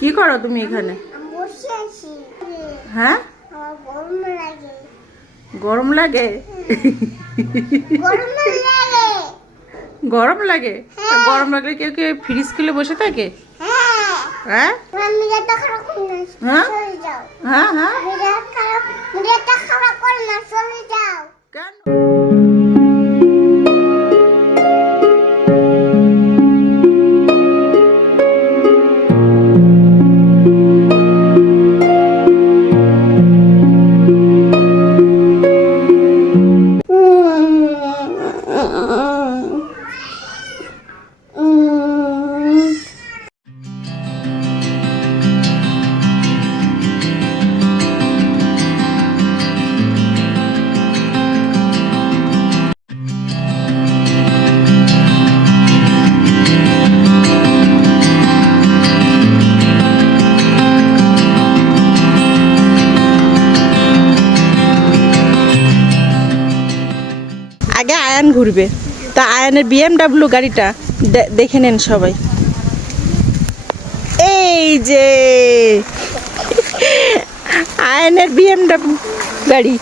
কি করো তুমি এখানে? হ্যাঁ? গরম লাগে? গরম লাগে? গরম লাগলে কেউ কেউ ফ্রিজ খুলে বসে থাকে? হ্যাঁ? হ্যাঁ? হ্যাঁ? হ্যাঁ? হ্যাঁ? কেন? ঘুরবে। তা আয়ানের বিএমডাব্লিউ গাড়িটা দেখে নেন সবাই। এই যে আয়ানের বিএমডাব্লিউ গাড়ি।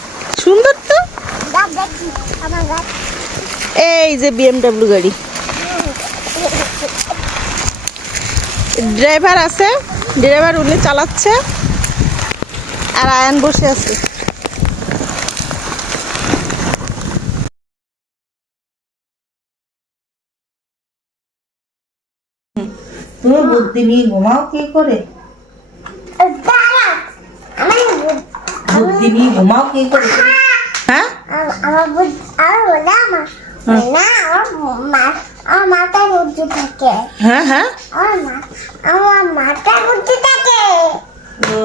সুন্দর তো? এই যে বিএমডাব্লিউ গাড়ি। ড্রাইভার আছে, ড্রাইভার উনি চালাচ্ছে, আর আয়ন বসে আছে। তুমি বুদ্ধি নিয়ে ঘুমাও কি করে? বুদ্ধি নিয়ে ঘুমাও কি করে? হ্যাঁ? আম- আমার বুদ্ধ- আমার বলে আমার না আমার মা- আমার মাথায় বুদ্ধি থাকে হ্যাঁ হ্যাঁ? আমার মা আমার মাথায় বুদ্ধি থাকে ও।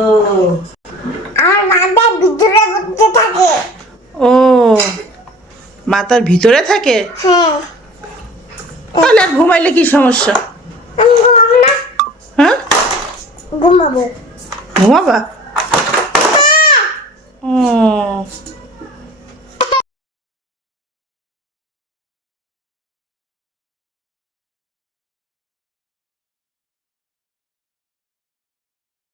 আমার মাথায় ভিতরে বুদ্ধি থাকে ও। মাথার ভিতরে থাকে? হ্যাঁ। তাহলে আর ঘুমাইলে কি সমস্যা? 이것만 먹어. 뭐 엄마가. 어.